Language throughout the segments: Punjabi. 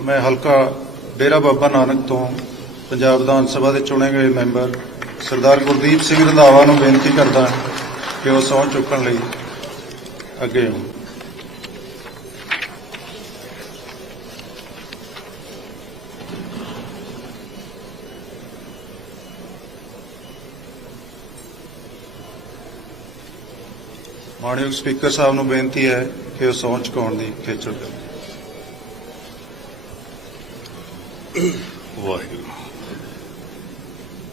ਹੁਣ ਮੈਂ ਹਲਕਾ ਡੇਰਾ ਬਾਬਾ ਨਾਨਕ ਤੋਂ ਪੰਜਾਬ ਵਿਧਾਨ ਸਭਾ ਦੇ ਚੁਣੇ ਗਏ ਮੈਂਬਰ ਸਰਦਾਰ ਗੁਰਦੀਪ ਸਿੰਘ ਰੰਧਾਵਾ ਨੂੰ ਬੇਨਤੀ ਕਰਦਾ ਕਿ ਉਹ ਸਹੁੰ ਚੁੱਕਣ ਲਈ ਅੱਗੇ ਆਉਣ ਮਾਣਯੋਗ ਸਪੀਕਰ ਸਾਹਿਬ ਨੂੰ ਬੇਨਤੀ ਹੈ ਕਿ ਉਹ ਸਹੁੰ ਚੁਕਾਉਣ ਦੀ ਖੇਚਲ ਕਰੇ। ਵਾਹਿਗੁਰੂ।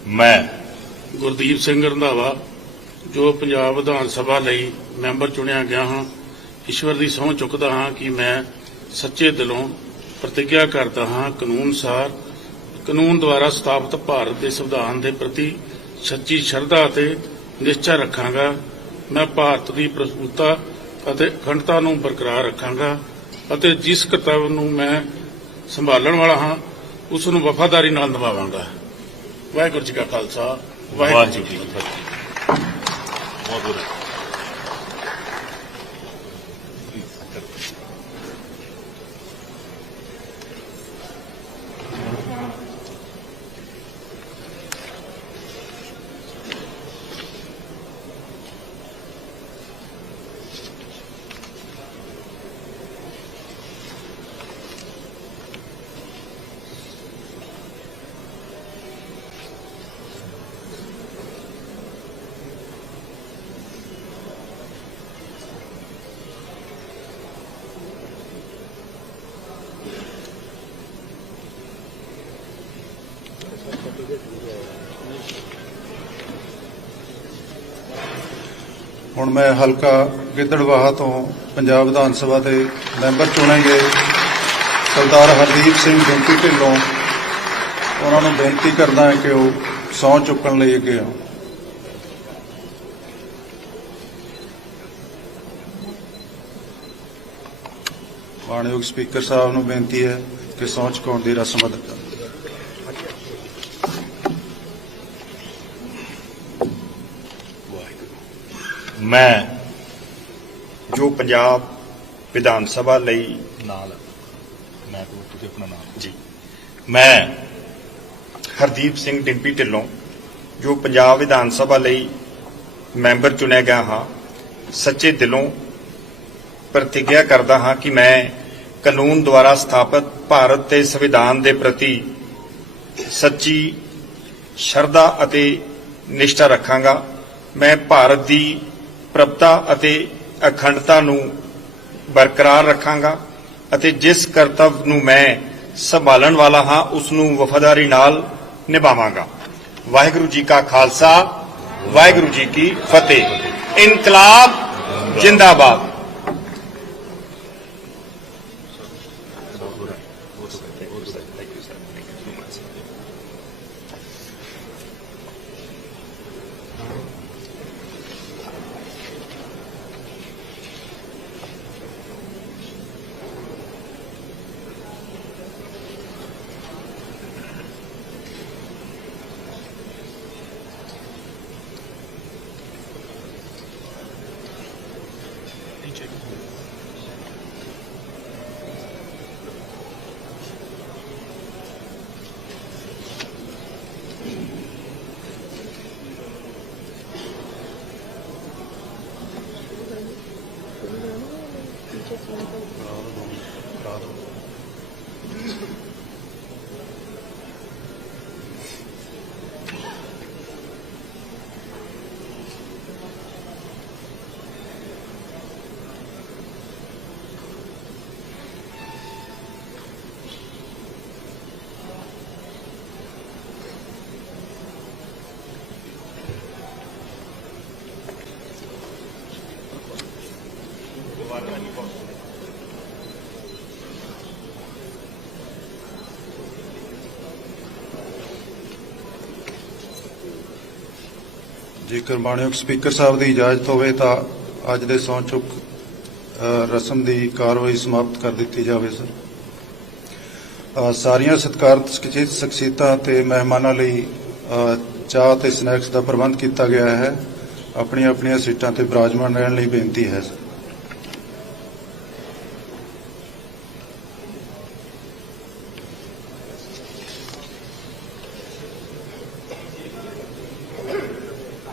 ਮੈਂ ਗੁਰਦੀਪ ਸਿੰਘ ਰੰਧਾਵਾ, ਜੋ ਪੰਜਾਬ ਵਿਧਾਨ ਸਭਾ ਲਈ ਮੈਂਬਰ ਚੁਣਿਆ ਗਿਆ ਹਾਂ, ਈਸ਼ਵਰ ਦੀ ਸਹੁੰ ਚੁੱਕਦਾ ਹਾਂ ਕਿ ਮੈਂ ਸੱਚੇ ਦਿਲੋਂ ਪ੍ਰਤੀਗਿਆ ਕਰਦਾ ਹਾਂ ਕਾਨੂੰਨ ਸਾਰ, ਕਾਨੂੰਨ ਦੁਆਰਾ ਸਥਾਪਿਤ ਭਾਰਤ ਦੇ ਸੰਵਿਧਾਨ ਦੇ ਪ੍ਰਤੀ ਸੱਚੀ ਸ਼ਰਧਾ ਅਤੇ ਨਿਸ਼ਚਾ ਰੱਖਾਂਗਾ। ਮੈਂ ਭਾਰਤ ਦੀ ਪ੍ਰਭੂਤਾ ਅਤੇ ਅਖੰਡਤਾ ਨੂੰ ਬਰਕਰਾਰ ਰੱਖਾਂਗਾ ਅਤੇ ਜਿਸ ਕਰਤੱਵ ਨੂੰ ਮੈਂ ਸੰਭਾਲਣ ਵਾਲਾ ਹਾਂ ਉਸ ਨੂੰ ਵਫਾਦਾਰੀ ਨਾਲ ਨਿਭਾਵਾਂਗਾ। ਵਾਹਿਗੁਰੂ ਜੀ ਕਾ ਖਾਲਸਾ, ਵਾਹਿਗੁਰੂ ਜੀ ਕੀ ਫਤਿਹ। ਬਹੁਤ ਬਹੁਤ ਹੁਣ ਮੈਂ ਹਲਕਾ ਗਿੱਦੜਵਾਹਾ ਤੋਂ ਪੰਜਾਬ ਵਿਧਾਨ ਸਭਾ ਦੇ ਮੈਂਬਰ ਚੁਣੇ ਗਏ ਸਰਦਾਰ ਹਰਦੀਪ ਸਿੰਘ ਡਿੰਪੀ ਢਿੱਲੋਂ। ਉਹਨਾਂ ਨੂੰ ਬੇਨਤੀ ਕਰਦਾ ਹਾਂ ਕਿ ਉਹ ਸਹੁੰ ਚੁੱਕਣ ਲਈ ਅੱਗੇ ਆਉਣ। ਮਾਨਯੋਗ ਸਪੀਕਰ ਸਾਹਿਬ ਨੂੰ ਬੇਨਤੀ ਹੈ ਕਿ ਸਹੁੰ ਚੁਕਾਉਣ ਦੀ ਰਸਮ ਅਦਾ ਕਰਨ ਮੈਂ ਜੋ ਪੰਜਾਬ ਵਿਧਾਨ ਸਭਾ ਲਈ ਨਾਲ ਮੈਂ ਕਹੂੰ ਤੁਸੀਂ ਆਪਣਾ ਨਾਮ ਜੀ। ਮੈਂ ਹਰਦੀਪ ਸਿੰਘ ਡਿੰਪੀ ਢਿੱਲੋਂ ਜੋ ਪੰਜਾਬ ਵਿਧਾਨ ਸਭਾ ਲਈ ਮੈਂਬਰ ਚੁਣਿਆ ਗਿਆ ਹਾਂ ਸੱਚੇ ਦਿਲੋਂ ਪ੍ਰਤੀਗਿਆ ਕਰਦਾ ਹਾਂ ਕਿ ਮੈਂ ਕਾਨੂੰਨ ਦੁਆਰਾ ਸਥਾਪਿਤ ਭਾਰਤ ਦੇ ਸੰਵਿਧਾਨ ਦੇ ਪ੍ਰਤੀ ਸੱਚੀ ਸ਼ਰਧਾ ਅਤੇ ਨਿਸ਼ਠਾ ਰੱਖਾਂਗਾ। ਮੈਂ ਭਾਰਤ ਦੀ ਪ੍ਰਭਤਾ ਅਤੇ ਅਖੰਡਤਾ ਨੂੰ ਬਰਕਰਾਰ ਰੱਖਾਂਗਾ ਅਤੇ ਜਿਸ ਕਰਤੱਵ ਨੂੰ ਮੈਂ ਸੰਭਾਲਣ ਵਾਲਾ ਹਾਂ, ਉਸ ਨੂੰ ਵਫਾਦਾਰੀ ਨਾਲ ਨਿਭਾਵਾਂਗਾ। ਵਾਹਿਗੁਰੂ ਜੀ ਕਾ ਖਾਲਸਾ, ਵਾਹਿਗੁਰੂ ਜੀ ਕੀ ਫਤਿਹ। ਇਨਕਲਾਬ ਜਿੰਦਾਬਾਦ। Bravo, bravo. ਜੇਕਰ ਮਾਨਯੋਗ ਸਪੀਕਰ ਸਾਹਿਬ ਦੀ ਇਜਾਜ਼ਤ ਹੋਵੇ ਤਾਂ ਅੱਜ ਦੇ ਸਹੁੰ ਚੁੱਕ ਰਸਮ ਦੀ ਕਾਰਵਾਈ ਸਮਾਪਤ ਕਰ ਦਿੱਤੀ ਜਾਵੇ, ਸਰ। ਸਾਰੀਆਂ ਸਤਿਕਾਰਤ ਸ਼ਖਸੀਅਤ- ਸ਼ਖਸੀਅਤਾਂ ਤੇ ਮਹਿਮਾਨਾਂ ਲਈ ਚਾਹ ਤੇ ਸਨੈਕਸ ਦਾ ਪ੍ਰਬੰਧ ਕੀਤਾ ਗਿਆ ਹੈ। ਆਪਣੀਆਂ ਆਪਣੀਆਂ ਸੀਟਾਂ ਤੇ ਬਿਰਾਜਮਾਨ ਰਹਿਣ ਲਈ ਬੇਨਤੀ ਹੈ, ਸਰ।